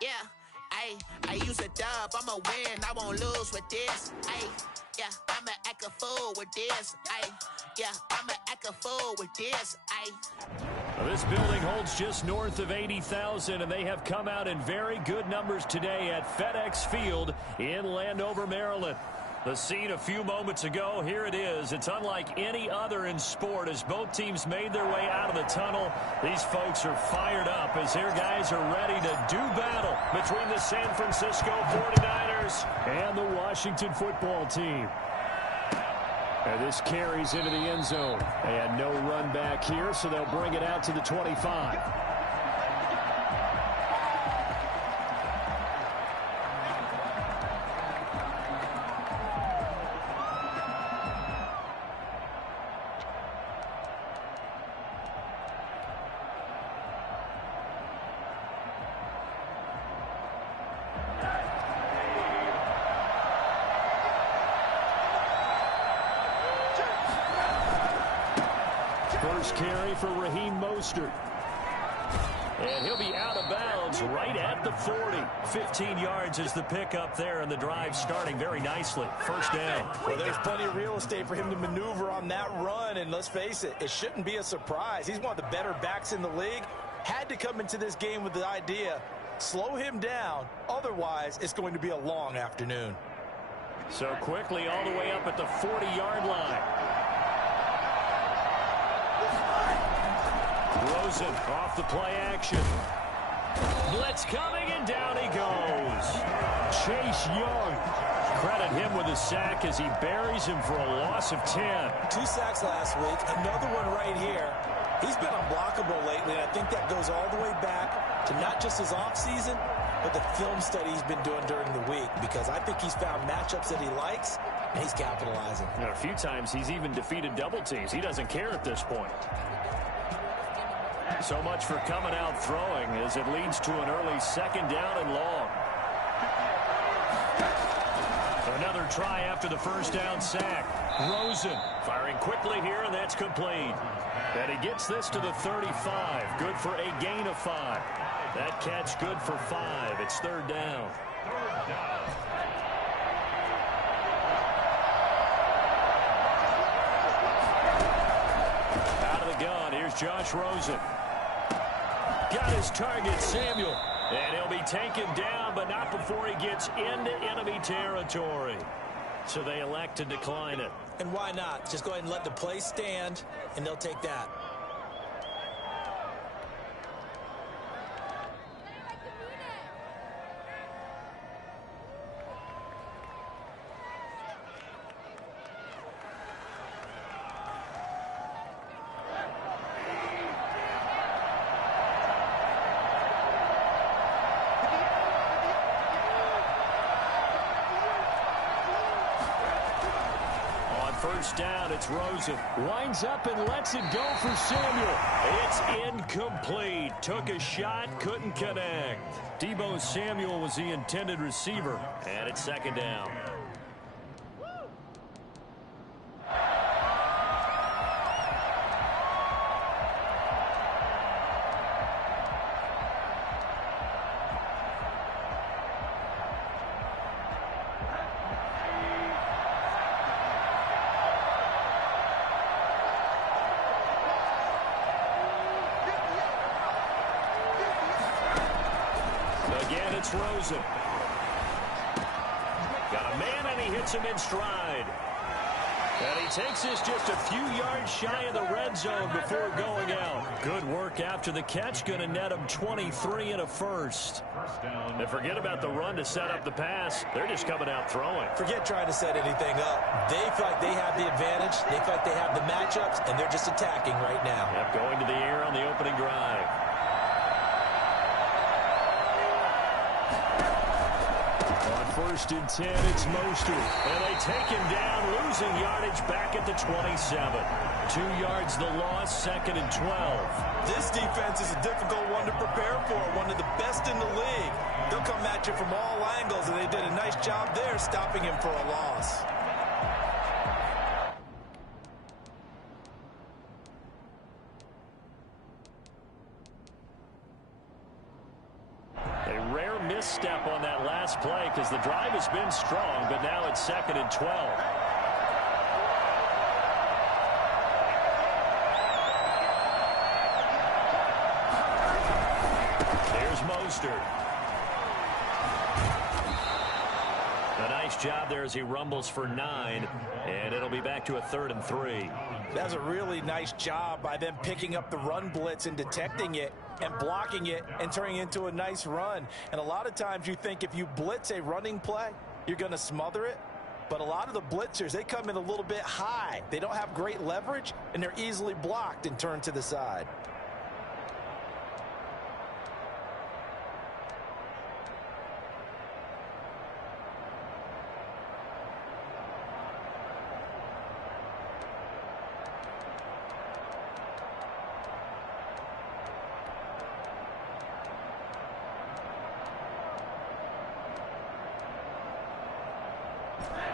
Yeah, I use a dub, I'ma win, I won't lose with this. Yeah, I'ma act a fool with this. Yeah, I'ma act a fool with this. This building holds just north of 80,000, and they have come out in very good numbers today at FedEx Field in Landover, Maryland. The scene a few moments ago, here it is. It's unlike any other in sport as both teams made their way out of the tunnel. These folks are fired up as their guys are ready to do battle between the San Francisco 49ers and the Washington football team. And this carries into the end zone. And no run back here, so they'll bring it out to the 25. First carry for Raheem Mostert. And he'll be out of bounds right at the 40. 15 yards is the pickup there, and the drive starting very nicely. First down. Well, there's plenty of real estate for him to maneuver on that run, and let's face it, it shouldn't be a surprise. He's one of the better backs in the league. Had to come into this game with the idea, slow him down, otherwise it's going to be a long afternoon. So quickly all the way up at the 40-yard line. Rosen off the play action. Blitz coming, and down he goes. Chase Young. Credit him with a sack as he buries him for a loss of 10. 2 sacks last week, another one right here. He's been unblockable lately, and I think that goes all the way back to not just his offseason, but the film study he's been doing during the week, because I think he's found matchups that he likes, and he's capitalizing. A few times he's even defeated double teams. He doesn't care at this point. So much for coming out throwing as it leads to an early second down and long. Another try after the first down sack. Rosen firing quickly here, and that's complete. And he gets this to the 35. Good for a gain of 5. That catch good for 5. It's third down. Out of the gun, here's Josh Rosen. Got his target, Samuel. And he'll be taken down, but not before he gets into enemy territory. So they elect to decline it. And why not? Just go ahead and let the play stand, and they'll take that. First down, it's Rosen. Winds up and lets it go for Samuel. It's incomplete. Took a shot, couldn't connect. Deebo Samuel was the intended receiver, and it's second down. It's Rosen. Got a man, and he hits him in stride. And he takes this just a few yards shy of the red zone before going out. Good work after the catch. Going to net him 23 and a first. And forget about the run to set up the pass. They're just coming out throwing. Forget trying to set anything up. They feel like they have the advantage. They feel like they have the matchups, and they're just attacking right now. Yep, going to the air on the opening drive. First and 10, it's Mostert. And they take him down, losing yardage back at the 27. 2 yards the loss, second and 12. This defense is a difficult one to prepare for, one of the best in the league. They'll come at you from all angles, and they did a nice job there stopping him for a loss. misstep on that last play because the drive has been strong, but now it's 2nd and 12. There's Mostert. A nice job there as he rumbles for 9, and it'll be back to a 3rd and 3. That's a really nice job by them picking up the run blitz and detecting it and blocking it and turning it into a nice run. And a lot of times you think if you blitz a running play, you're going to smother it. But a lot of the blitzers, they come in a little bit high. They don't have great leverage, and they're easily blocked and turned to the side.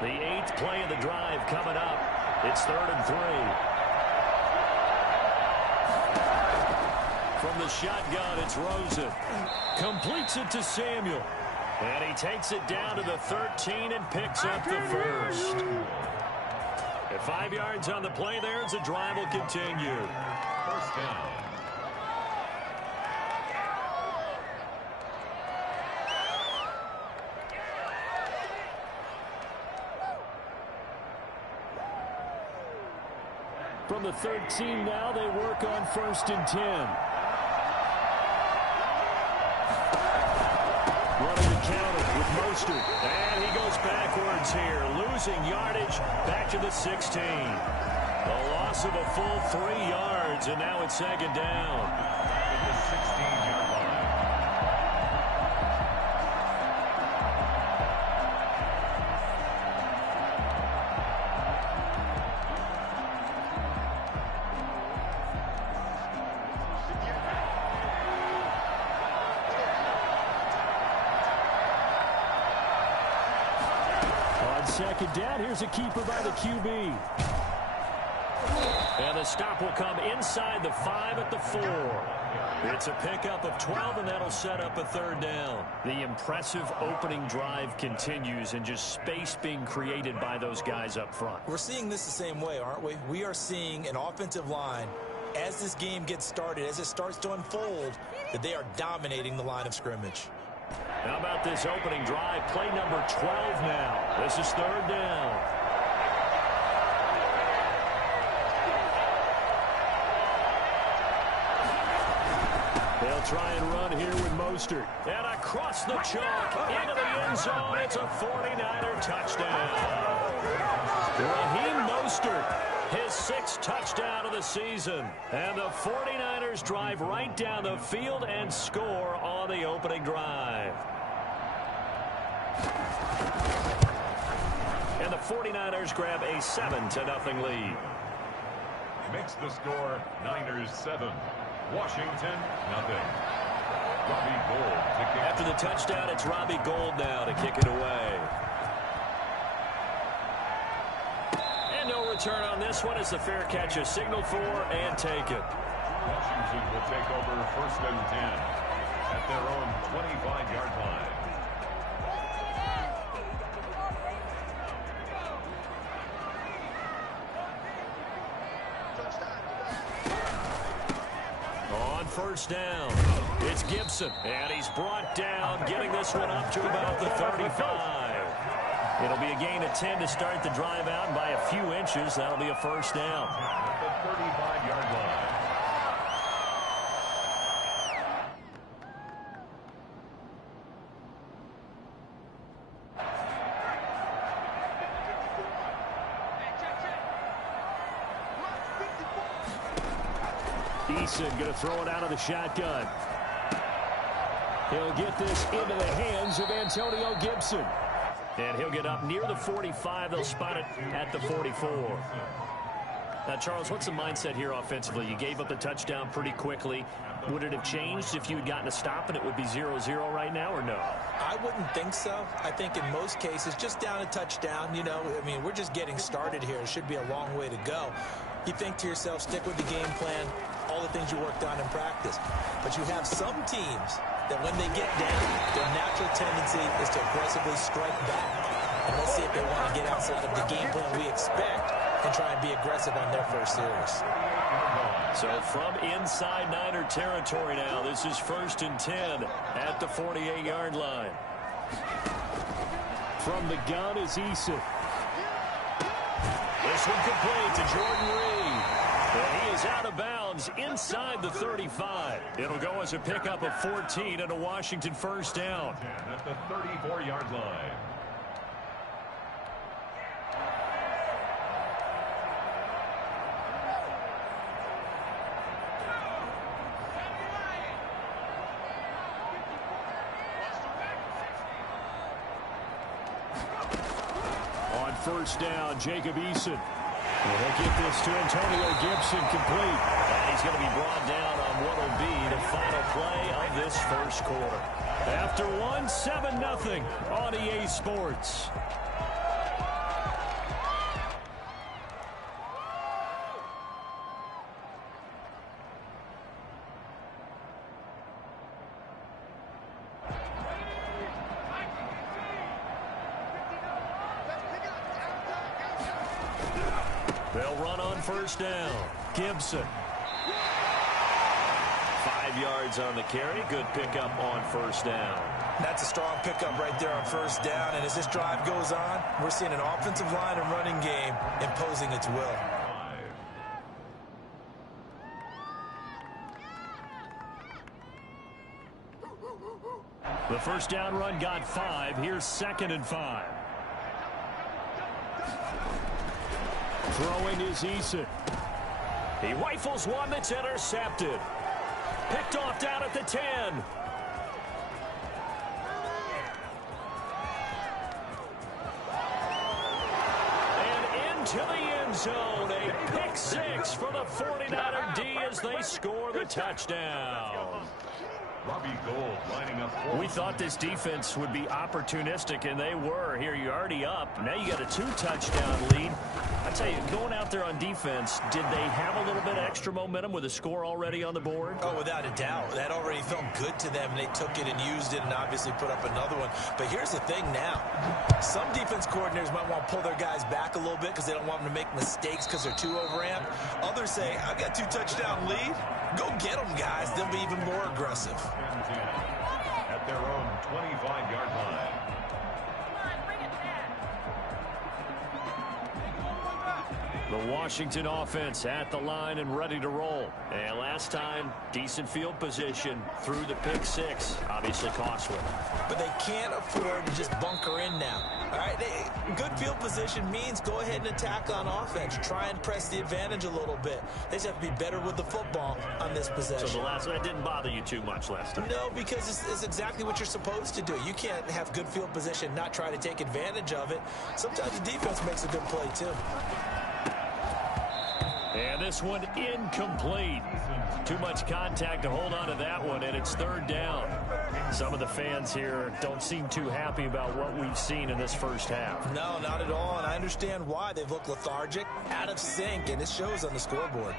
The 8th play of the drive coming up. It's 3rd and 3. From the shotgun, it's Rosen. Completes it to Samuel. And he takes it down to the 13 and picks up the first. At 5 yards on the play there as the drive will continue. First down. From the 13 now, they work on 1st and 10. Running the counter with Mostert. And he goes backwards here, losing yardage back to the 16. A loss of a full 3 yards, and now it's 2nd down. At the 16-yard line. Second down, here's a keeper by the QB. And the stop will come inside the 5 at the 4. It's a pickup of 12, and that'll set up a 3rd down. The impressive opening drive continues, and just space being created by those guys up front. We're seeing this the same way, aren't we? We are seeing an offensive line, as this game gets started, as it starts to unfold, that they are dominating the line of scrimmage. How about this opening drive? Play number 12 now. This is 3rd down. They'll try and run here with Mostert. And across the chalk into the end zone. It's a 49er touchdown. Raheem Mostert, his 6th touchdown of the season. And the 49ers drive right down the field and score on the opening drive. And the 49ers grab a 7-0 lead. Makes the score Niners 7, Washington 0. Robbie Gould to kick. After the touchdown, it's Robbie Gould now to kick it away. And no return on this one as the fair catch is signaled for and taken. Washington will take over 1st and 10 at their own 25-yard line. On 1st down, it's Gibson, and he's brought down, getting this one up to about the 35. It'll be a gain of 10 to start the drive out, and by a few inches, that'll be a 1st down. At the 35-yard line. Eason going to throw it out of the shotgun. He'll get this into the hands of Antonio Gibson. And he'll get up near the 45. They'll spot it at the 44. Now, Charles, what's the mindset here offensively? You gave up the touchdown pretty quickly. Would it have changed if you had gotten a stop and it would be 0-0 right now, or no? I wouldn't think so. I think in most cases, just down a touchdown, you know, I mean, we're just getting started here. It should be a long way to go. You think to yourself, stick with the game plan, all the things you worked on in practice. But you have some teams that when they get down, their natural tendency is to aggressively strike back. And let's see if they want to get outside of the game plan we expect and try and be aggressive on their first series. So from inside Niner territory now, this is 1st and 10 at the 48-yard line. From the gun is Eason. This one complete to Jordan Reed. And he is out of bounds inside the 35. It'll go as a pickup of 14 and a Washington first down. At the 34-yard line. First down, Jacob Eason. They'll get this to Antonio Gibson complete. And he's going to be brought down on what will be the final play of this first quarter. After one, 7-0 on EA Sports. They'll run on first down. Gibson. 5 yards on the carry. Good pickup on first down. That's a strong pickup right there on first down. And as this drive goes on, we're seeing an offensive line and running game imposing its will. The first down run got 5. Here's 2nd and 5. Throwing is Eason. He rifles one that's intercepted. Picked off down at the 10. And into the end zone. A pick 6 for the 49er D as they score the touchdown. Robbie Gould lining up. We thought this defense would be opportunistic, and they were. Here, you're already up. Now you got a 2-touchdown lead. I tell you, going out there on defense, did they have a little bit of extra momentum with a score already on the board? Oh, without a doubt. That already felt good to them, and they took it and used it and obviously put up another one. But here's the thing now. Some defense coordinators might want to pull their guys back a little bit because they don't want them to make mistakes because they're too overamped. Others say, I've got 2-touchdown lead. Go get them, guys. They'll be even more aggressive. At their own 25-yard line. The Washington offense at the line and ready to roll. And last time, decent field position through the pick 6. Obviously costly. But they can't afford to just bunker in now. All right, good field position means go ahead and attack on offense. Try and press the advantage a little bit. They just have to be better with the football on this possession. So that didn't bother you too much last time? No, because it's exactly what you're supposed to do. You can't have good field position, not try to take advantage of it. Sometimes the defense makes a good play, too. And this one incomplete. Too much contact to hold on to that one, and it's 3rd down. Some of the fans here don't seem too happy about what we've seen in this first half. No, not at all, and I understand why. They've looked lethargic, out of sync, and it shows on the scoreboard.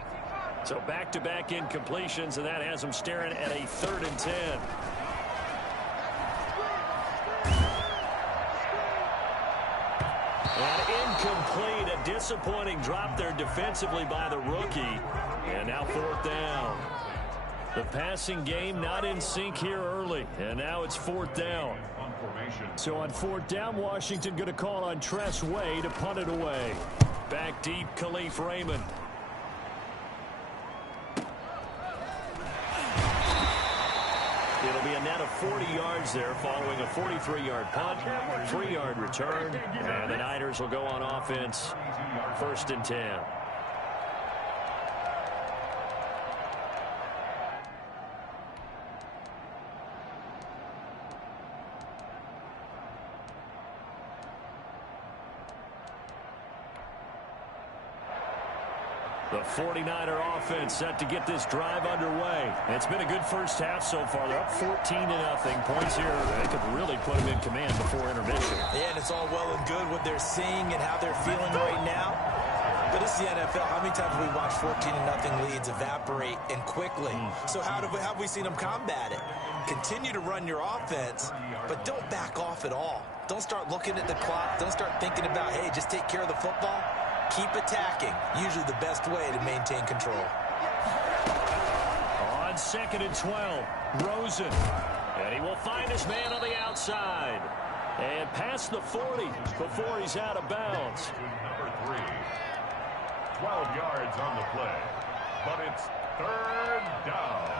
So back-to-back incompletions, and that has them staring at a 3rd and 10. And incomplete, a disappointing drop there defensively by the rookie. And now 4th down. The passing game not in sync here early, and now it's 4th down. So on 4th down, Washington going to call on Tress Way to punt it away. Back deep, Khalif Raymond. It'll be a net of 40 yards there following a 43-yard punt, 3-yard return, and the Niners will go on offense 1st and 10. The 49er offense set to get this drive underway. It's been a good first half so far. They're up 14-0. Points here, they could really put them in command before intermission. Yeah, and it's all well and good what they're seeing and how they're feeling right now. But it's the NFL. How many times have we watched 14-0 leads evaporate and quickly? So how have we seen them combat it? Continue to run your offense, but don't back off at all. Don't start looking at the clock. Don't start thinking about, hey, just take care of the football. Keep attacking. Usually the best way to maintain control. On 2nd and 12, Rosen. And he will find his man on the outside. And past the 40 before he's out of bounds. Number 3. 12 yards on the play. But it's 3rd down.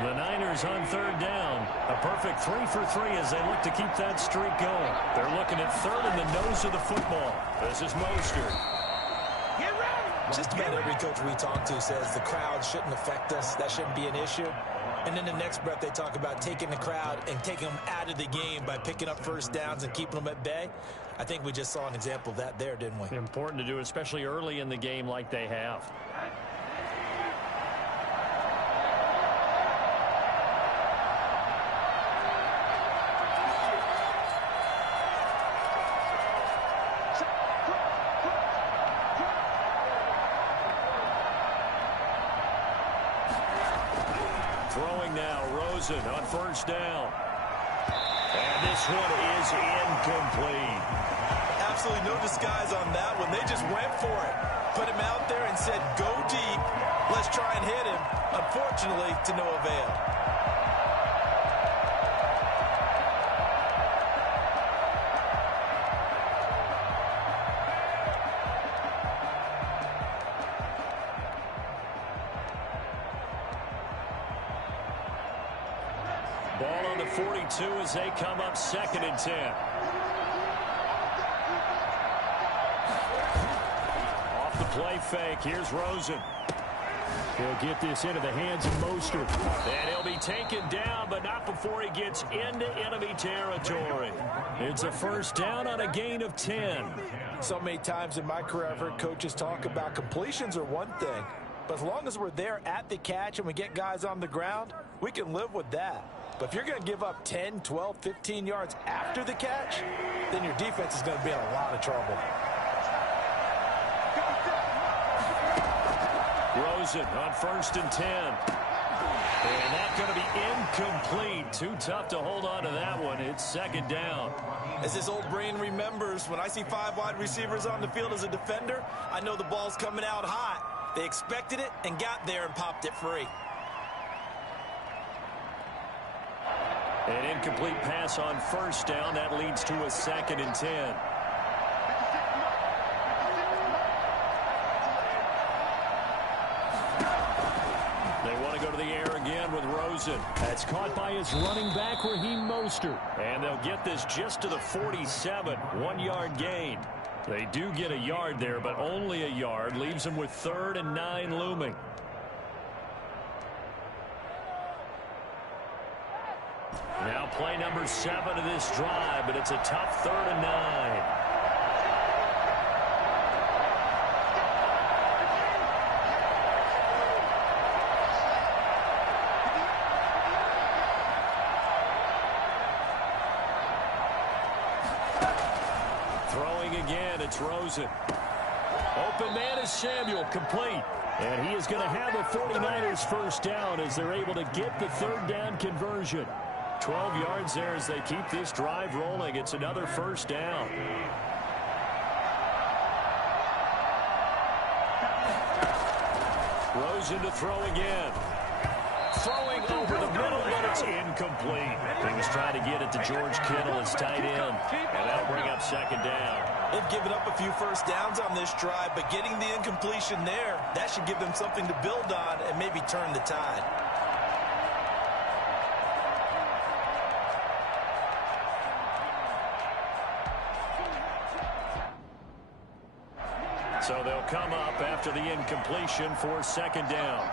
The Niners on 3rd down. A perfect 3 for 3 as they look to keep that streak going. They're looking at 3rd in the nose of the football. This is Mostert. Just about every coach we talk to says the crowd shouldn't affect us. That shouldn't be an issue. And then the next breath they talk about taking the crowd and taking them out of the game by picking up first downs and keeping them at bay. I think we just saw an example of that there, didn't we? Important to do, especially early in the game like they have. Throwing now, Rosen on 1st down. And this one is incomplete. Absolutely no disguise on that one. They just went for it. Put him out there and said, go deep. Let's try and hit him. Unfortunately, to no avail. Ball on the 42 as they come up 2nd and 10. Off the play fake. Here's Rosen. He'll get this into the hands of Mostert. And he'll be taken down, but not before he gets into enemy territory. It's a 1st down on a gain of 10. So many times in my career I've heard coaches talk about completions are one thing. But as long as we're there at the catch and we get guys on the ground, we can live with that. But if you're going to give up 10, 12, 15 yards after the catch, then your defense is going to be in a lot of trouble. Rosen on 1st and 10. And that's going to be incomplete. Too tough to hold on to that one. It's 2nd down. As this old brain remembers, when I see 5 wide receivers on the field as a defender, I know the ball's coming out hot. They expected it and got there and popped it free. An incomplete pass on 1st down. That leads to a 2nd and 10. They want to go to the air again with Rosen. That's caught by his running back, Raheem Mostert. And they'll get this just to the 47. 1-yard gain. They do get a yard there, but only a yard. Leaves them with 3rd and 9 looming. Now play number 7 of this drive, but it's a tough 3rd and 9. Throwing again, it's Rosen. Open man is Samuel, complete. And he is going to have a 49ers 1st down as they're able to get the 3rd down conversion. 12 yards there as they keep this drive rolling. It's another 1st down. Rosen to throw again. Throwing over the middle, and it's incomplete. He was trying to get it to George Kittle, his tight end. And that'll bring up 2nd down. They've given up a few 1st downs on this drive, but getting the incompletion there, that should give them something to build on and maybe turn the tide. So they'll come up after the incompletion for 2nd down.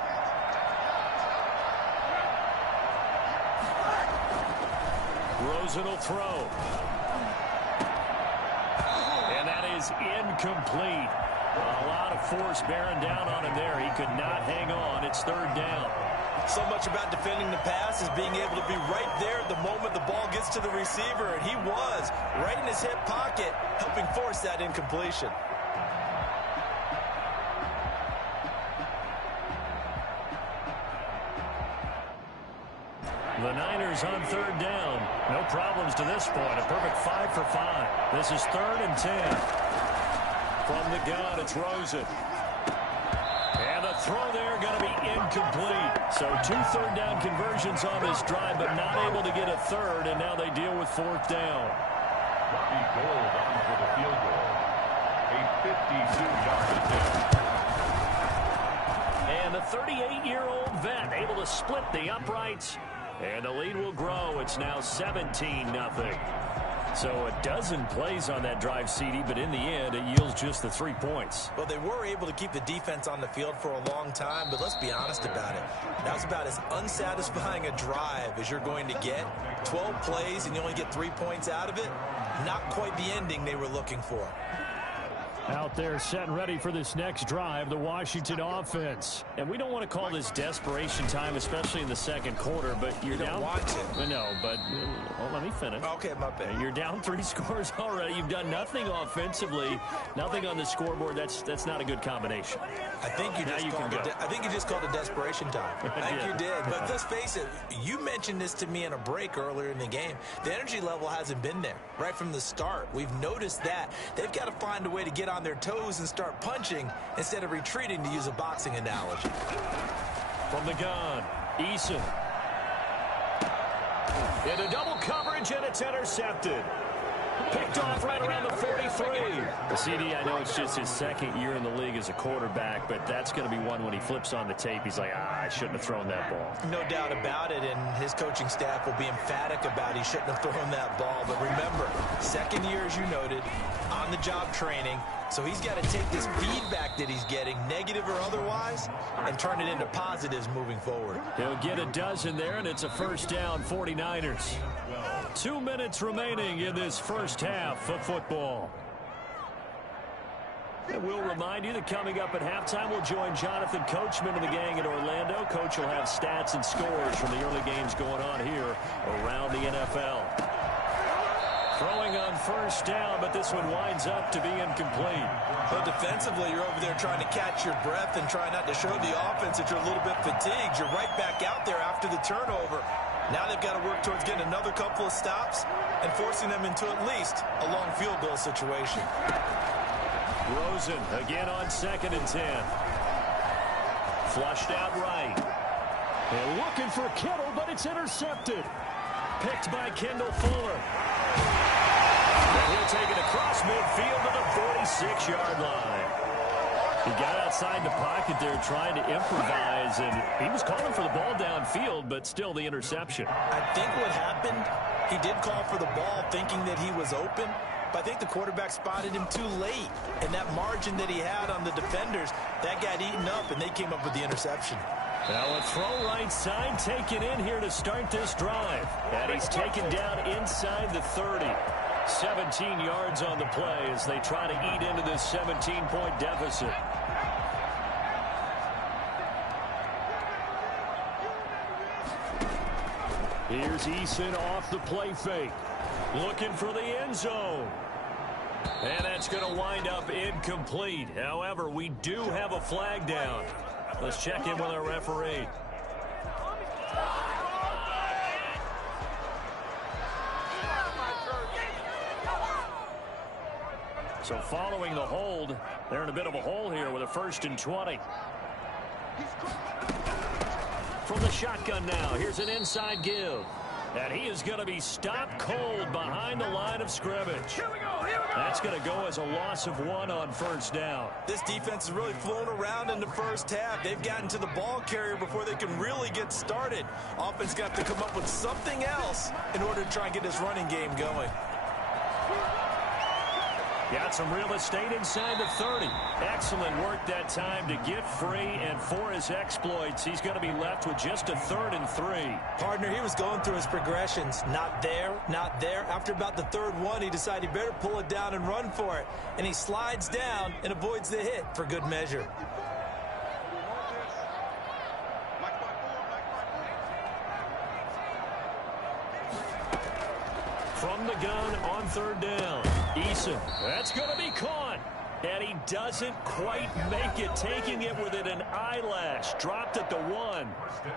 Rosen will throw. And that is incomplete. A lot of force bearing down on him there. He could not hang on. It's 3rd down. So much about defending the pass is being able to be right there the moment the ball gets to the receiver, and he was right in his hip pocket, helping force that incompletion. The Niners on third down. No problems to this point. A perfect 5 for 5. This is 3rd and 10. From the gun, it's Rosen. And the throw there going to be incomplete. So 2 third-down conversions on this drive, but not able to get a third, and now they deal with 4th down. Robbie Gould on for the field goal. A 52-yard attempt. And the 38-year-old vet able to split the uprights. And the lead will grow. It's now 17-0. So a dozen plays on that drive, CD, but in the end, it yields just the 3 points. Well, they were able to keep the defense on the field for a long time, but let's be honest about it. That was about as unsatisfying a drive as you're going to get. 12 plays and you only get 3 points out of it. Not quite the ending they were looking for. Out there set and ready for this next drive, the Washington offense. And we don't want to call this desperation time, especially in the second quarter, but you're down. Want to. No, but let me finish. Okay, my bad. You're down 3 scores already. You've done nothing offensively, nothing on the scoreboard. That's not a good combination. I think you just called it desperation time. I think you did. But let's face it, you mentioned this to me in a break earlier in the game. The energy level hasn't been there right from the start. We've noticed that. They've got to find a way to get on their toes and start punching instead of retreating, to use a boxing analogy. From the gun, Eason. Into double coverage, and it's intercepted. Picked off right around the 43. The CD, I know it's just his second year in the league as a quarterback, but that's going to be one when he flips on the tape. He's like, I shouldn't have thrown that ball. No doubt about it, and his coaching staff will be emphatic about he shouldn't have thrown that ball. But remember, second year, as you noted, on-the-job training, so he's got to take this feedback that he's getting, negative or otherwise, and turn it into positives moving forward. He'll get a dozen there, and it's a first down, 49ers. 2 minutes remaining in this first half of football. And we'll remind you that coming up at halftime, we'll join Jonathan Coachman and the gang in Orlando. Coach will have stats and scores from the early games going on here around the NFL. Throwing on first down, but this one winds up to be incomplete. But defensively, you're over there trying to catch your breath and try not to show the offense that you're a little bit fatigued. You're right back out there after the turnover. Now they've got to work towards getting another couple of stops and forcing them into at least a long field goal situation. Rosen again on 2nd and 10. Flushed out right. And looking for Kittle, but it's intercepted. Picked by Kendall Fuller. And he'll take it across midfield to the 46-yard line. He got outside the pocket there trying to improvise, and he was calling for the ball downfield, but still the interception. I think what happened, he did call for the ball thinking that he was open, but I think the quarterback spotted him too late. And that margin that he had on the defenders, that got eaten up, and they came up with the interception. Now a throw right side taken in here to start this drive. And he's taken down inside the 30. 17 yards on the play as they try to eat into this 17-point deficit. Here's Eason off the play fake. Looking for the end zone. And that's going to wind up incomplete. However, we do have a flag down. Let's check in with our referee. So following the hold, they're in a bit of a hole here with a 1st and 20. From the shotgun now, here's an inside give. And he is going to be stopped cold behind the line of scrimmage. Here we go. That's going to go as a loss of 1 on 1st down. This defense has really flown around in the first half. They've gotten to the ball carrier before they can really get started. Offense got to come up with something else in order to try and get this running game going. Got some real estate inside the 30. Excellent work that time to get free, and for his exploits, he's going to be left with just a 3rd and 3. Partner, he was going through his progressions. Not there, not there. After about the 3rd one, he decided he better pull it down and run for it. And he slides down and avoids the hit for good measure. done on 3rd down. Eason, that's going to be caught. And he doesn't quite make it, taking it within an eyelash. Dropped at the 1.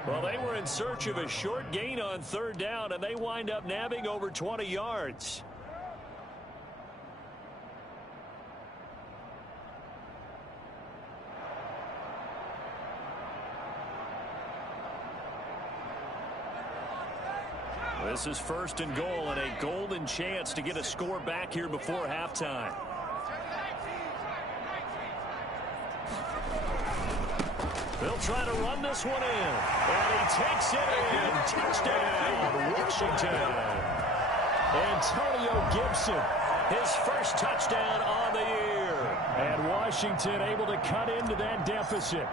Well, they were in search of a short gain on 3rd down, and they wind up nabbing over 20 yards. This is 1st and goal, and a golden chance to get a score back here before halftime. They'll try to run this one in. And he takes it in. Touchdown, Washington. Antonio Gibson, his first touchdown on the year. And Washington able to cut into that deficit.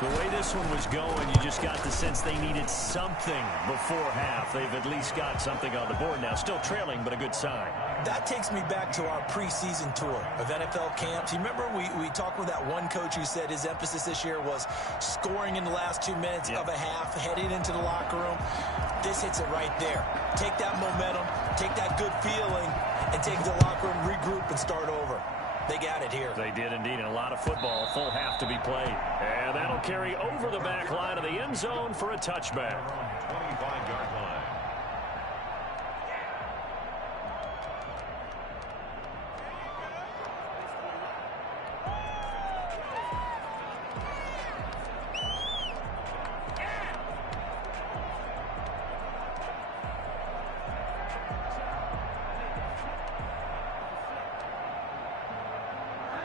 The way this one was going, you just got the sense they needed something before half. They've at least got something on the board now. Still trailing, but a good sign. That takes me back to our preseason tour of NFL camps. You remember we talked with that one coach who said his emphasis this year was scoring in the last 2 minutes of a half, heading into the locker room. This hits it right there. Take that momentum, take that good feeling, and take it to the locker room, regroup, and start over. They got it here. They did indeed, and a lot of football, full half to be played. And that'll carry over the back line of the end zone for a touchback. 25-yard line.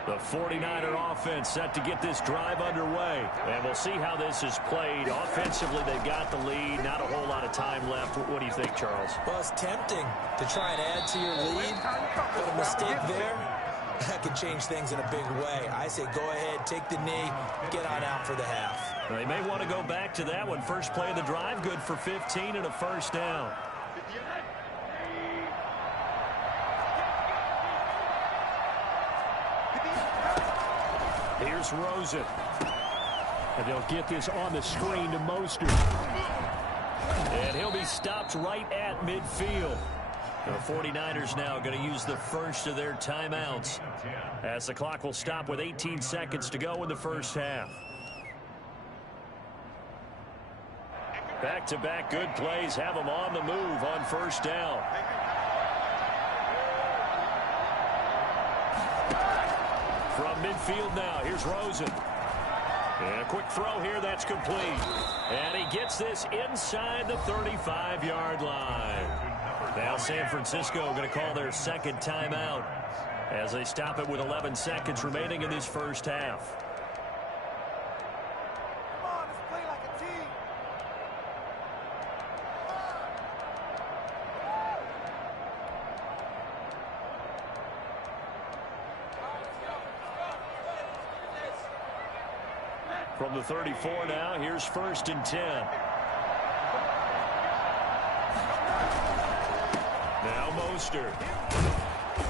The 49er offense set to get this drive underway. And we'll see how this is played. Offensively, they've got the lead. Not a whole lot of time left. What do you think, Charles? Well, it's tempting to try and add to your lead. But a mistake there, that can change things in a big way. I say go ahead, take the knee, get on out for the half. They may want to go back to that one. First play of the drive, good for 15 and a first down. Here's Rosen. And they'll get this on the screen to Mostert. And he'll be stopped right at midfield. The 49ers now going to use the first of their timeouts as the clock will stop with 18 seconds to go in the first half. Back-to-back good plays have them on the move on first down. From midfield now, here's Rosen. And a quick throw here, that's complete. And he gets this inside the 35-yard line. Now San Francisco going to call their second timeout as they stop it with 11 seconds remaining in this first half. From the 34 now, here's 1st and 10. Now Mostert.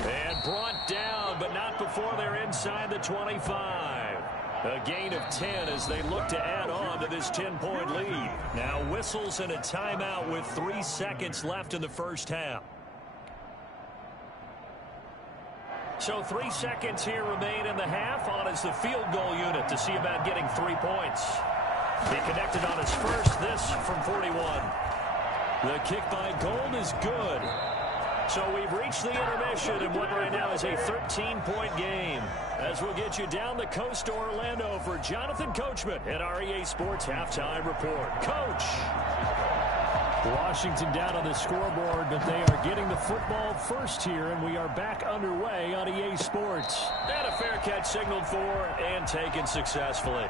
And brought down, but not before they're inside the 25. A gain of 10 as they look to add on to this 10-point lead. Now whistles and a timeout with 3 seconds left in the first half. So 3 seconds here remain in the half. On is the field goal unit to see about getting 3 points. He connected on his first, this from 41. The kick by Gold is good. So we've reached the intermission in what right now is a 13-point game. As we'll get you down the coast to Orlando for Jonathan Coachman at our EA Sports Halftime Report. Coach! Washington down on the scoreboard, but they are getting the football first here, and we are back underway on EA Sports. And a fair catch signaled for and taken successfully.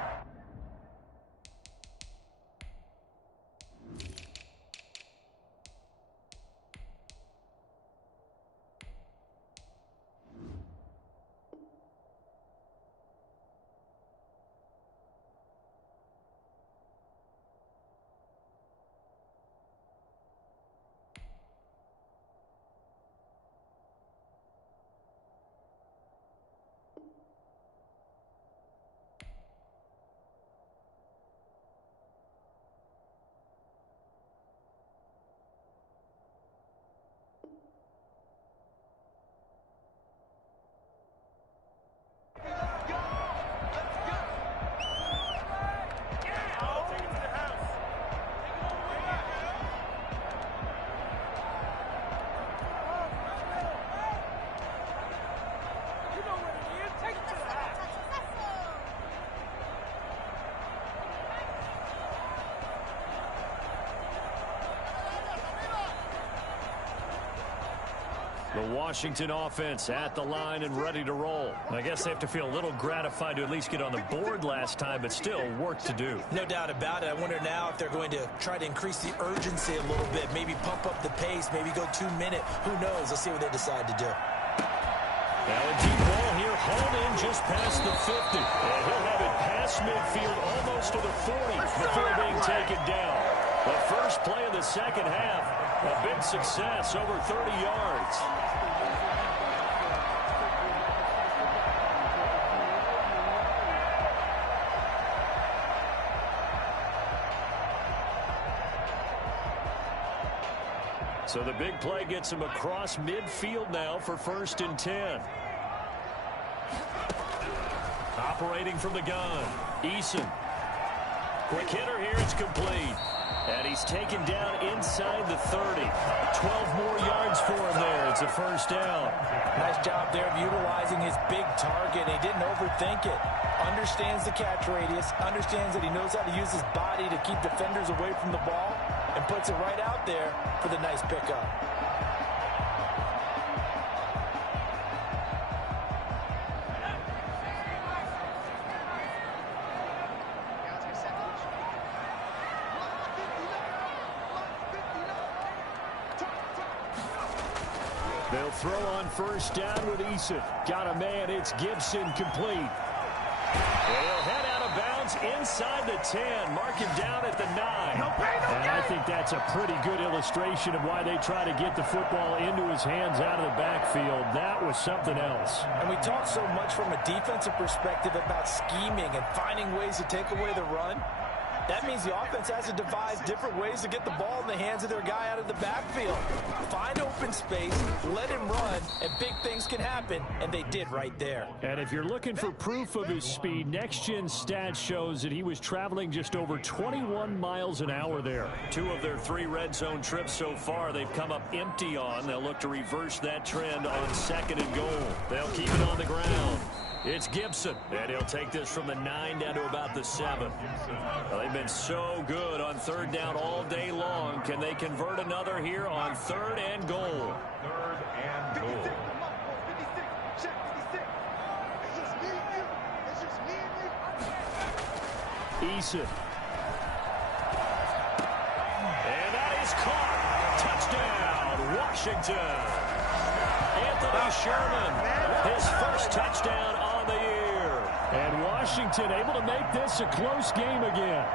The Washington offense at the line and ready to roll. I guess they have to feel a little gratified to at least get on the board last time, but still work to do. No doubt about it. I wonder now if they're going to try to increase the urgency a little bit, maybe pump up the pace, maybe go 2-minute. Who knows? Let's see what they decide to do. Now a deep ball here, hauled in just past the 50. And he'll have it past midfield almost to the 40 before being taken down. The first play of the second half, a big success, over 30 yards. So the big play gets him across midfield now for 1st and 10. Operating from the gun, Eason. Quick hitter here, it's complete. And he's taken down inside the 30. 12 more yards for him there. It's a first down. Nice job there of utilizing his big target. He didn't overthink it. Understands the catch radius. Understands that he knows how to use his body to keep defenders away from the ball. And puts it right out there for the nice pickup. They'll throw on first down with Eason. Got a man, it's Gibson, complete. He'll head out of bounds inside the 10. Mark him down at the 9. And I think that's a pretty good illustration of why they try to get the football into his hands out of the backfield. That was something else. And we talk so much from a defensive perspective about scheming and finding ways to take away the run. That means the offense has to devise different ways to get the ball in the hands of their guy out of the backfield. Find open space, let him run, and big things can happen, and they did right there. And if you're looking for proof of his speed, Next Gen Stats shows that he was traveling just over 21 miles an hour there. 2 of their 3 red zone trips so far they've come up empty on. They'll look to reverse that trend on 2nd and goal. They'll keep it on the ground. It's Gibson, and he'll take this from the 9 down to about the 7. Well, they've been so good on 3rd down all day long. Can they convert another here on 3rd and goal? 3rd and goal. Eason. And that is caught. Touchdown, Washington. Anthony Sherman, his first touchdown on the year. And Washington able to make this a close game again.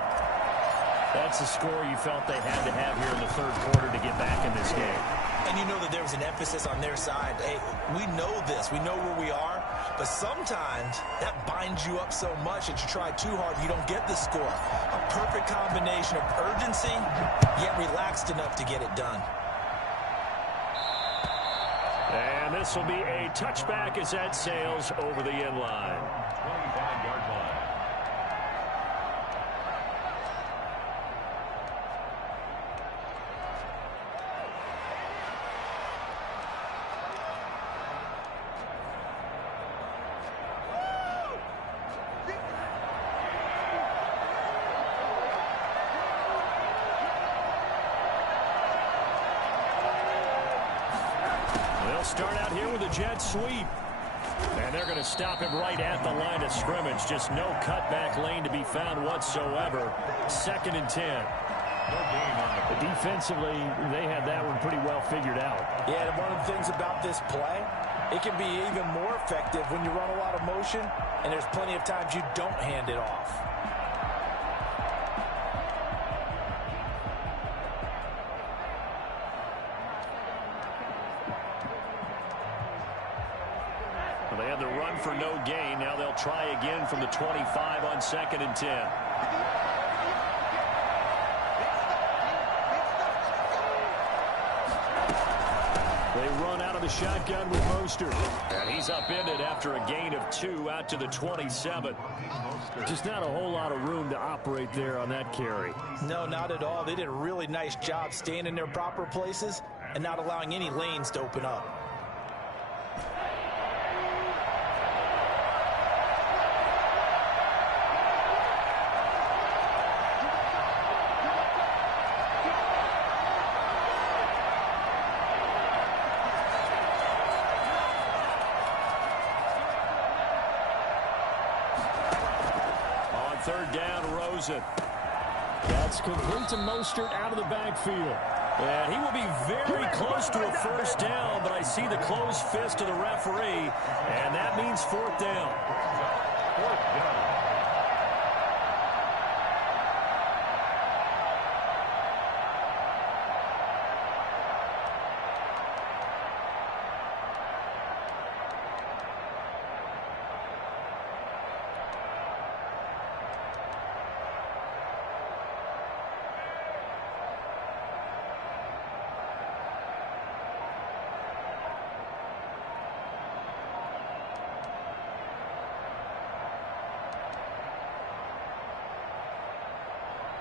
That's the score you felt they had to have here in the 3rd quarter to get back in this game. And you know that there was an emphasis on their side. Hey, we know this. We know where we are. But sometimes that binds you up so much that you try too hard, you don't get the score. A perfect combination of urgency, yet relaxed enough to get it done. And this will be a touchback as that sails over the end line. 25-yard line. They'll start out here with a jet sweep. And they're going to stop him right at the line of scrimmage. Just no cutback lane to be found whatsoever. 2nd and 10. Defensively, they had that one pretty well figured out. Yeah, and one of the things about this play, it can be even more effective when you run a lot of motion, and there's plenty of times you don't hand it off. Well, they had the run for no gain. Now they'll try again from the 25 on 2nd and 10. They run out of the shotgun with Mostert. And he's upended after a gain of 2 out to the 27. Just not a whole lot of room to operate there on that carry. No, not at all. They did a really nice job staying in their proper places and not allowing any lanes to open up. third down, Rosen. That's complete to Mostert out of the backfield. And he will be very close to a first down, but I see the closed fist of the referee, and that means fourth down. Fourth down.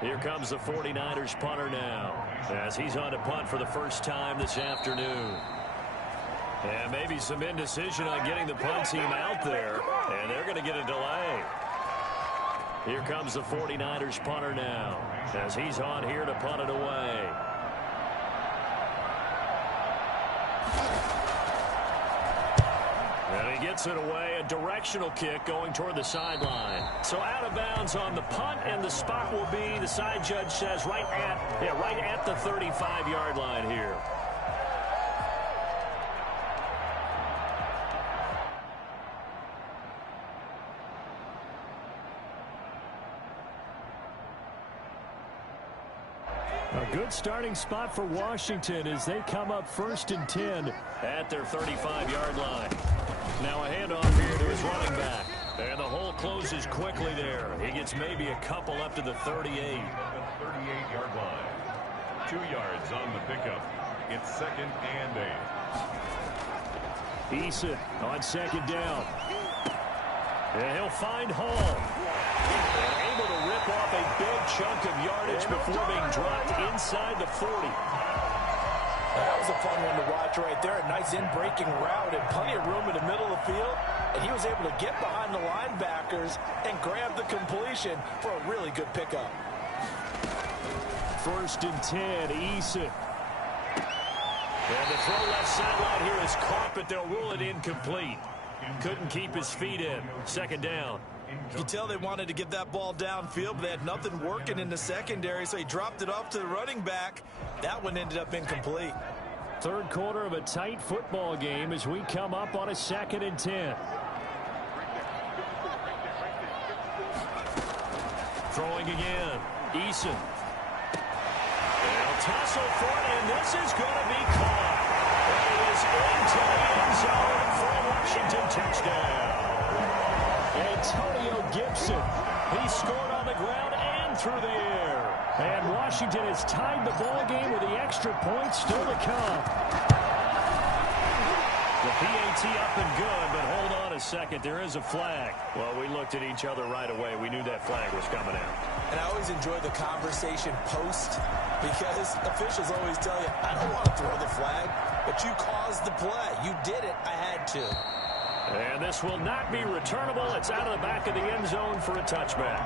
Here comes the 49ers punter now, as he's on to punt for the first time this afternoon. And maybe some indecision on getting the punt team out there, and they're going to get a delay. Here comes the 49ers punter now, as he's on here to punt it away. And he gets it away, a directional kick going toward the sideline. So out of bounds on the punt, and the spot will be, the side judge says, right at the 35-yard line here. A good starting spot for Washington as they come up 1st and 10 at their 35-yard line. Now a handoff here to his running back. And the hole closes quickly there. He gets maybe a couple up to the 38. 38-yard line. 2 yards on the pickup. It's 2nd and 8. Eason on 2nd down. And he'll find Hall. And able to rip off a big chunk of yardage before being dropped inside the 40. That was a fun one to watch right there. A nice in-breaking route and plenty of room in the middle of the field. And he was able to get behind the linebackers and grab the completion for a really good pickup. 1st and 10, Eason. And the throw left sideline here is caught, but they'll rule it incomplete. Couldn't keep his feet in. 2nd down. You can tell they wanted to get that ball downfield, but they had nothing working in the secondary, so he dropped it off to the running back. That one ended up incomplete. 3rd quarter of a tight football game as we come up on a 2nd and 10. Throwing again. Eason. They'll tussle for it, and this is going to be caught. It is into the end zone for a Washington touchdown. Antonio Gibson. He scored on the ground and through the air. And Washington has tied the ball game with the extra point still to come. The PAT up and good, but hold on a second. There is a flag. Well, we looked at each other right away. We knew that flag was coming out. And I always enjoy the conversation post because officials always tell you, I don't want to throw the flag, but you caused the play. You did it. I had to. And this will not be returnable. It's out of the back of the end zone for a touchback.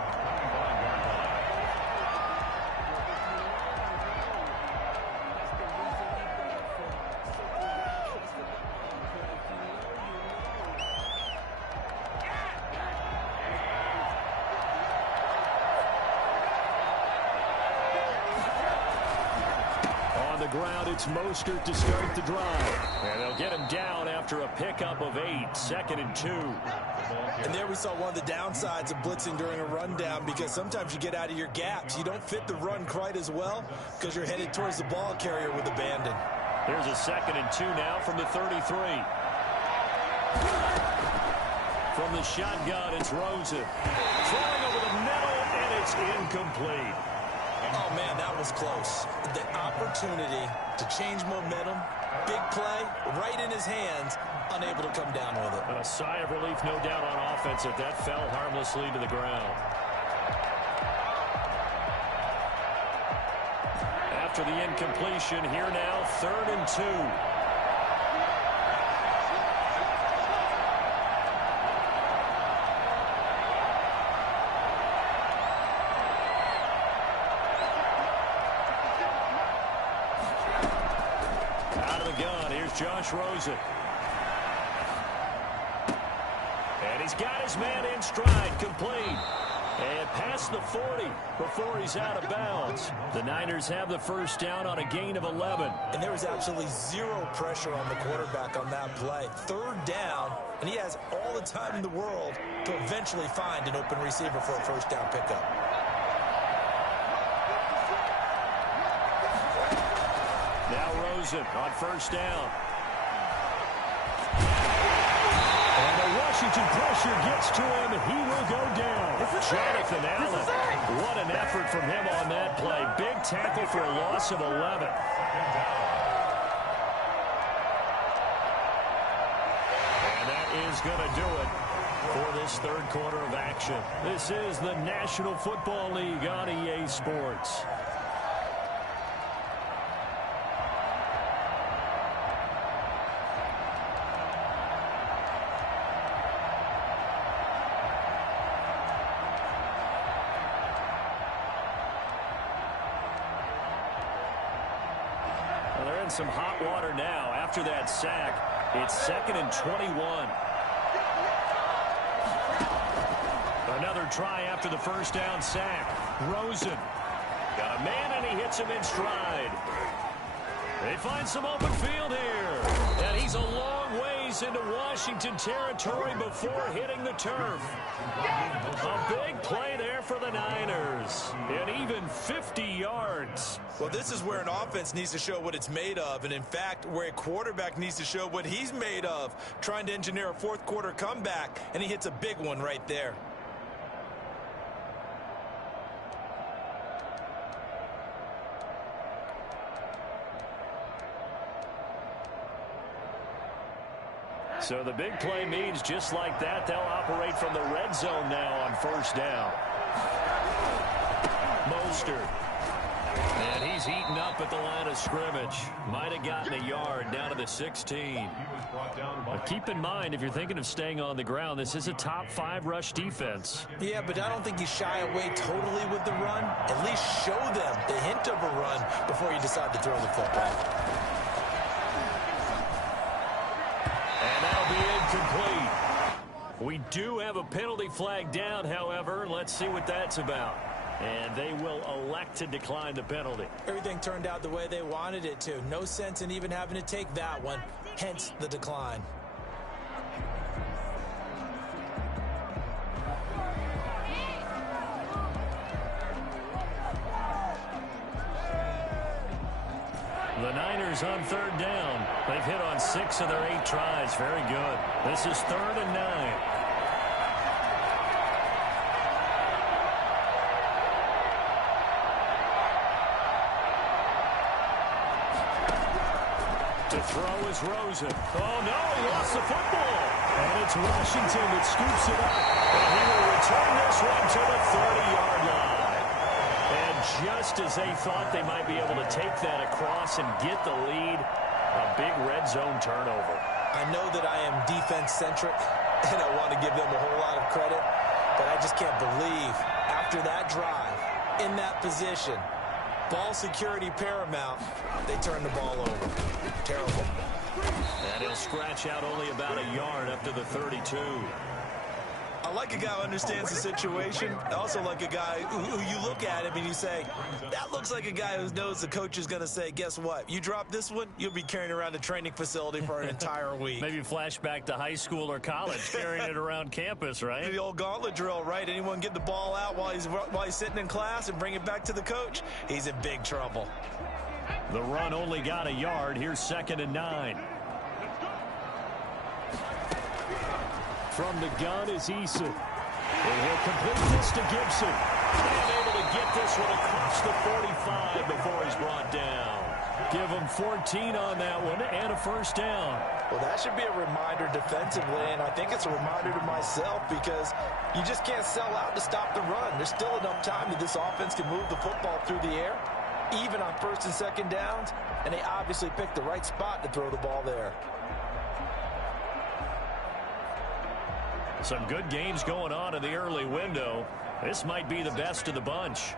Ground, it's Mostert to start the drive. And they'll get him down after a pickup of 8, 2nd and 2. And there we saw one of the downsides of blitzing during a rundown because sometimes you get out of your gaps. You don't fit the run quite as well because you're headed towards the ball carrier with abandon. Here's a 2nd and 2 now from the 33. From the shotgun, it's Rosen. Throwing over the middle, and it's incomplete. Oh, man, that was close. The opportunity to change momentum, big play, right in his hands, unable to come down with it. A sigh of relief, no doubt, on offense that that fell harmlessly to the ground. After the incompletion, here now, 3rd and 2. Josh Rosen. And he's got his man in stride, complete. And past the 40 before he's out of bounds. The Niners have the first down on a gain of 11. And there was absolutely zero pressure on the quarterback on that play. Third down, and he has all the time in the world to eventually find an open receiver for a first down pickup. Now Rosen on first down. And the Washington pressure gets to him. He will go down. Jonathan Allen. What an effort from him on that play. Big tackle for a loss of 11. And that is going to do it for this third quarter of action. This is the National Football League on EA Sports. Some hot water now after that sack. It's 2nd and 21. Another try after the first down sack. Rosen got a man and he hits him in stride. They find some open field here. And he's a long ways into Washington territory before hitting the turf. A big play there for the Niners. And even 50 yards. Well, this is where an offense needs to show what it's made of. And, in fact, where a quarterback needs to show what he's made of. Trying to engineer a fourth quarter comeback. And he hits a big one right there. So the big play means just like that, they'll operate from the red zone now on first down. Mostert. And he's eaten up at the line of scrimmage. Might have gotten a yard down to the 16. But keep in mind, if you're thinking of staying on the ground, this is a top 5 rush defense. Yeah, but I don't think you shy away totally with the run. At least show them the hint of a run before you decide to throw the football. And that'll be incomplete. We do have a penalty flag down, however. Let's see what that's about. And they will elect to decline the penalty. Everything turned out the way they wanted it to. No sense in even having to take that one. Hence the decline. The Niners on third down. They've hit on 6 of their 8 tries. Very good. This is 3rd and 9. To throw is Rosen. Oh, no, he lost the football. And it's Washington that scoops it up. And he will return this one to the 30-yard line. And just as they thought they might be able to take that across and get the lead, a big red zone turnover. I know that I am defense-centric, and I want to give them a whole lot of credit, but I just can't believe after that drive, in that position, ball security paramount, they turn the ball over. Terrible. And he'll scratch out only about a yard up to the 32. I like a guy who understands the situation. I also like a guy who you look at him and you say, that looks like a guy who knows the coach is going to say, guess what? You drop this one, you'll be carrying around a training facility for an entire week. Maybe flashback to high school or college, carrying it around campus, right? The old gauntlet drill, right? Anyone get the ball out while he's sitting in class and bring it back to the coach? He's in big trouble. The run only got a yard. Here's 2nd and 9. From the gun is Eason. And he'll complete this to Gibson. And able to get this one across the 45 before he's brought down. Give him 14 on that one and a first down. Well, that should be a reminder defensively, and I think it's a reminder to myself because you just can't sell out to stop the run. There's still enough time that this offense can move the football through the air, even on 1st and 2nd downs, and they obviously picked the right spot to throw the ball there. Some good games going on in the early window. This might be the best of the bunch.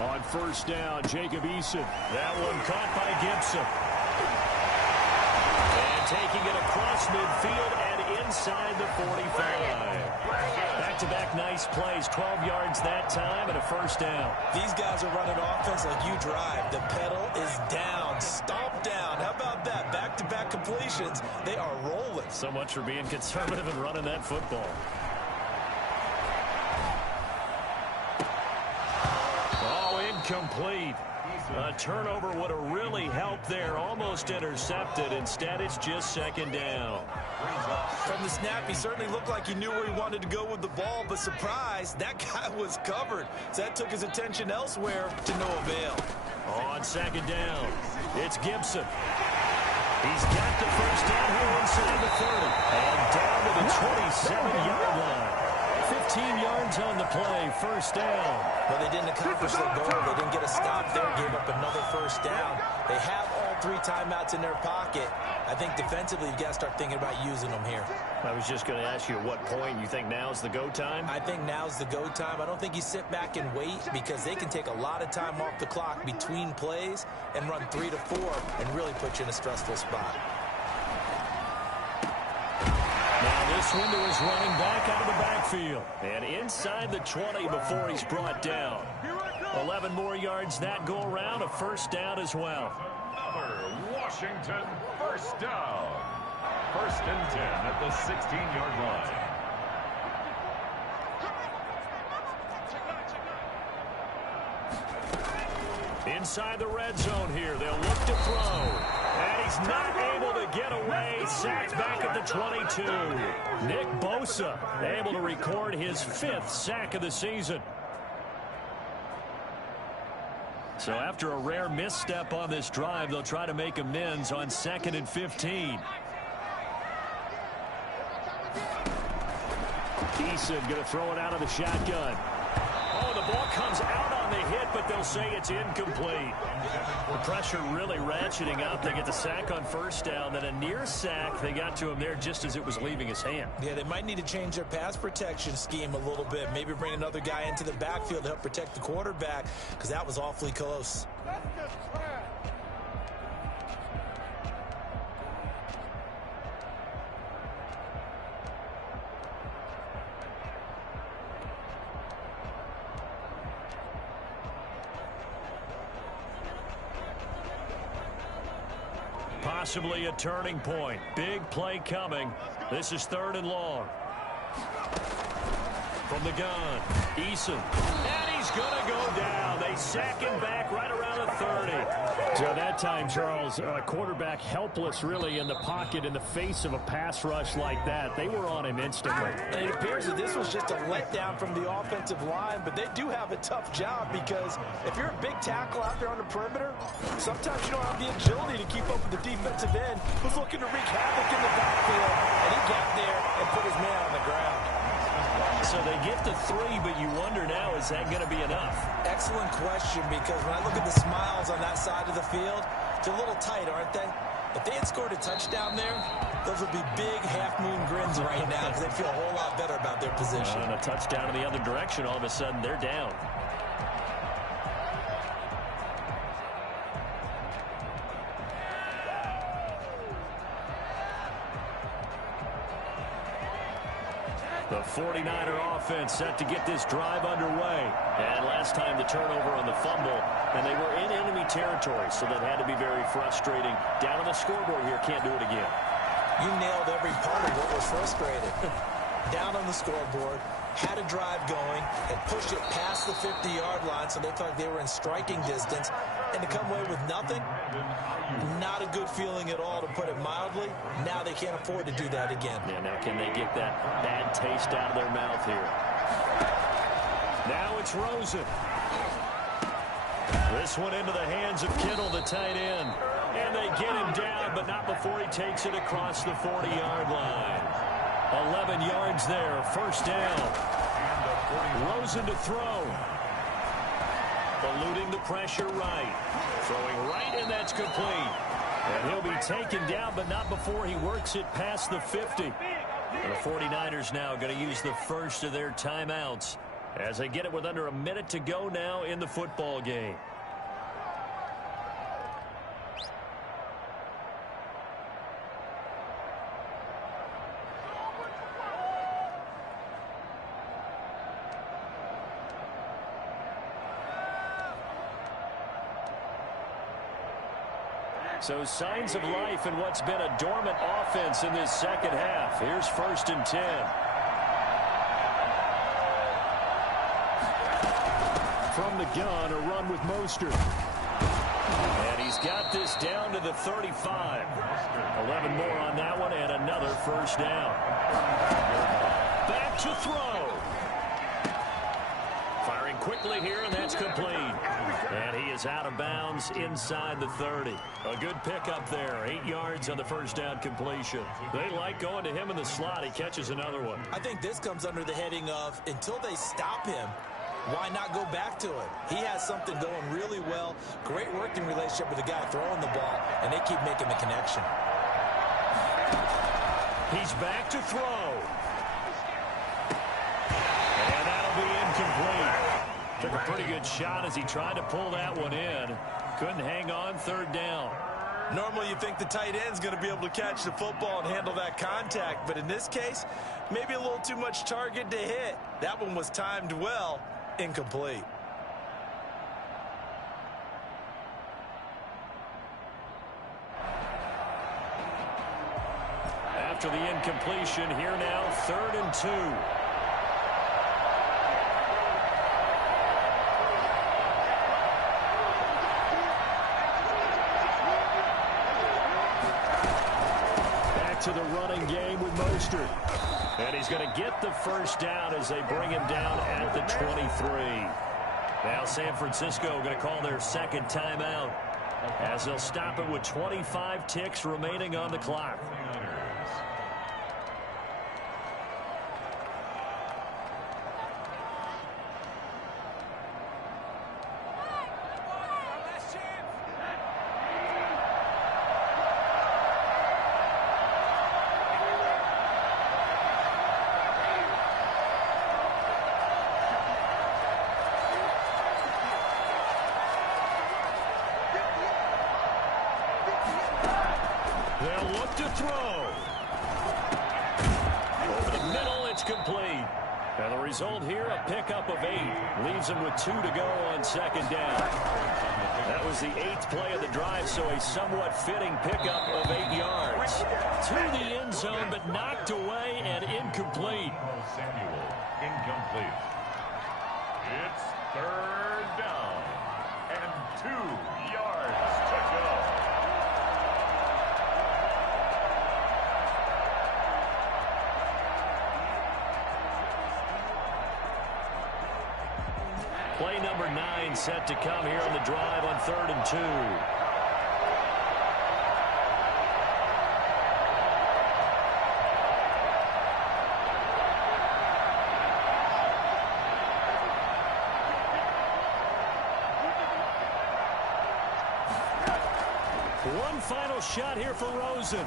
On first down, Jacob Eason. That one caught by Gibson. And taking it across midfield and inside the 45. Back-to-back nice plays, 12 yards that time and a first down. These guys are running offense like you drive. The pedal is down, stomp down. How about that? Back-to-back completions. They are rolling. So much for being conservative and running that football. Oh, incomplete. A turnover would have really helped there. Almost intercepted. Instead, it's just second down. From the snap, he certainly looked like he knew where he wanted to go with the ball, but surprise, that guy was covered. So that took his attention elsewhere to no avail. On second down, it's Gibson. He's got the first down here inside the 30. And down to the 27-yard line. 15 yards on the play, first down. Well, they didn't accomplish their goal. They didn't get a stop there, gave up another first down. They have all 3 timeouts in their pocket. I think defensively, you've got to start thinking about using them here. I was just going to ask you at what point you think now's the go time? I think now's the go time. I don't think you sit back and wait because they can take a lot of time off the clock between plays and run 3 to 4 and really put you in a stressful spot. Now this window is running back out of the backfield. And inside the 20 before he's brought down. 11 more yards that go around, a first down as well. Another Washington first down. First and 10 at the 16-yard line. Inside the red zone here, they'll look to throw. And he's not able to get away. Sacked back at the 22. Nick Bosa able to record his 5th sack of the season. So after a rare misstep on this drive, they'll try to make amends on 2nd and 15. Eason going to throw it out of the shotgun. Oh, the ball comes out on the hit, but they'll say it's incomplete. The pressure really ratcheting up. They get the sack on first down, then a near sack. They got to him there just as it was leaving his hand. Yeah, they might need to change their pass protection scheme a little bit. Maybe bring another guy into the backfield to help protect the quarterback because that was awfully close. Possibly a turning point. Big play coming. This is 3rd and long. From the gun, Eason. And he's going to go down. They sack him back right around the 30. So that time, Charles, quarterback helpless really in the pocket in the face of a pass rush like that. They were on him instantly. And it appears that this was just a letdown from the offensive line, but they do have a tough job because if you're a big tackle out there on the perimeter, sometimes you don't have the agility to keep up with the defensive end who's looking to wreak havoc in the backfield, and he got there and put his man on the ground. So they get the 3, but you wonder now, is that going to be enough? Excellent question, because when I look at the smiles on that side of the field, they're a little tight, aren't they? If they had scored a touchdown there, those would be big half-moon grins right now because they feel a whole lot better about their position. And a touchdown in the other direction, all of a sudden they're down. The 49er offense set to get this drive underway. And last time the turnover on the fumble, and they were in enemy territory, so that had to be very frustrating. Down on the scoreboard here, can't do it again. You nailed every part of what was frustrating. Down on the scoreboard, had a drive going, and pushed it past the 50-yard line, so they thought they were in striking distance. And to come away with nothing, not a good feeling at all, to put it mildly. Now they can't afford to do that again. Yeah, now can they get that bad taste out of their mouth here? Now it's Rosen. This one into the hands of Kittle, the tight end. And they get him down, but not before he takes it across the 40-yard line. 11 yards there, first down. Rosen to throw. Eluding the pressure right. Throwing right, and that's complete. And he'll be taken down, but not before he works it past the 50. And the 49ers now going to use the first of their timeouts as they get it with under a minute to go now in the football game. So signs of life in what's been a dormant offense in this second half. Here's 1st and 10. From the gun, a run with Mostert. And he's got this down to the 35. 11 more on that one and another first down. Back to throw. Firing quickly here, and that's complete. And he is out of bounds inside the 30. A good pickup there. 8 yards on the first down completion. They like going to him in the slot. He catches another one. I think this comes under the heading of until they stop him, why not go back to it? He has something going really well. Great working relationship with the guy throwing the ball, and they keep making the connection. He's back to throw. And that'll be incomplete. Took a pretty good shot as he tried to pull that one in. Couldn't hang on, 3rd down. Normally you think the tight end's going to be able to catch the football and handle that contact, but in this case, maybe a little too much target to hit. That one was timed well. Incomplete. After the incompletion, here now, 3rd and 2. To the running game with Mostert. And he's going to get the first down as they bring him down at the 23. Now San Francisco going to call their second timeout as they'll stop it with 25 ticks remaining on the clock. They'll look to throw. Over the middle, it's complete. And the result here, a pickup of 8. Leaves them with 2 to go on 2nd down. That was the 8th play of the drive, so a somewhat fitting pickup of 8 yards. To the end zone, but knocked away and incomplete. Samuel, incomplete. It's 3rd down and 2 yards to go. Play number 9 set to come here on the drive on 3rd and 2. One final shot here for Rosen.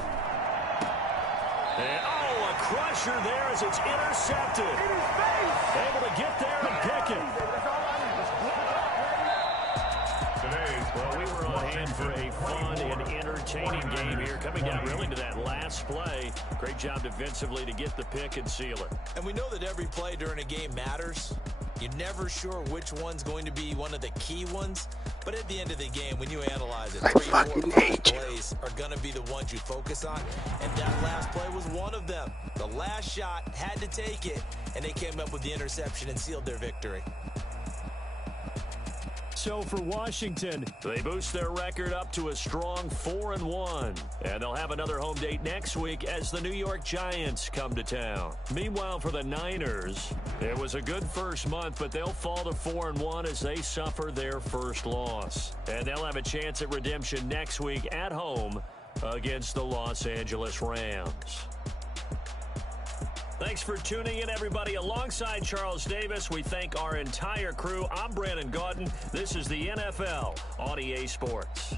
And, oh, a crusher there as it's intercepted. Able to get there and pick it. Well, we were on hand for a fun and entertaining game here, coming down really to that last play. Great job defensively to get the pick and seal it. And we know that every play during a game matters. You're never sure which one's going to be one of the key ones. But at the end of the game, when you analyze it, 3, 4, 5 plays are going to be the ones you focus on. And that last play was one of them. The last shot had to take it, and they came up with the interception and sealed their victory. So for Washington, they boost their record up to a strong 4-1. And they'll have another home date next week as the New York Giants come to town. Meanwhile, for the Niners, it was a good first month, but they'll fall to 4-1 as they suffer their first loss. And they'll have a chance at redemption next week at home against the Los Angeles Rams. Thanks for tuning in, everybody. Alongside Charles Davis, we thank our entire crew. I'm Brandon Gaudin. This is the NFL on EA Sports.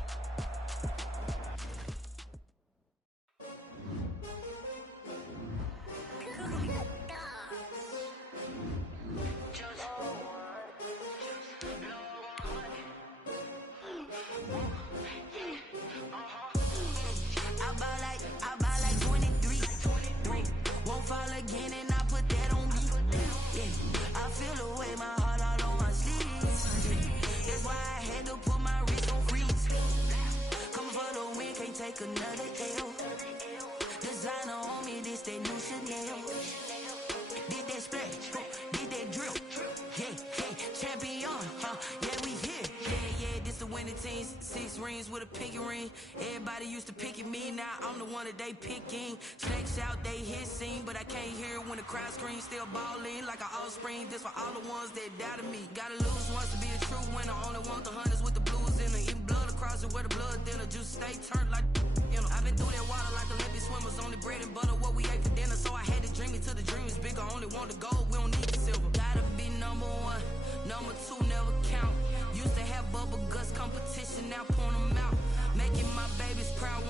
wear my heart out on my sleeves. That's why I had to put my wrist on freeze. Coming for the win, can't take another L. Designer on me, this that new Chanel. Did that splash, did that drill. Yeah, champion, yeah, we here. Yeah, this the winning team. 6 rings with a pinky ring. Everybody used to pick at me, now I'm the one that they picking. Snakes out, they hit scene, but I can't hear it when the crowd screams. Still balling like an offspring. This for all the ones that doubted me. Gotta lose once to be a true winner. Only want the hunters with the blues in it. Eating blood across it where the blood dinner. Juice stay turned like, you know. I've been through that water like Olympic swimmers. Only bread and butter, what we ate for dinner. So I had to dream it till the dream is bigger. Only want the gold, we don't need the silver. Gotta be number 1, number 2 never count. Used to have bubble guts competition, now point them out. Making my babies proud,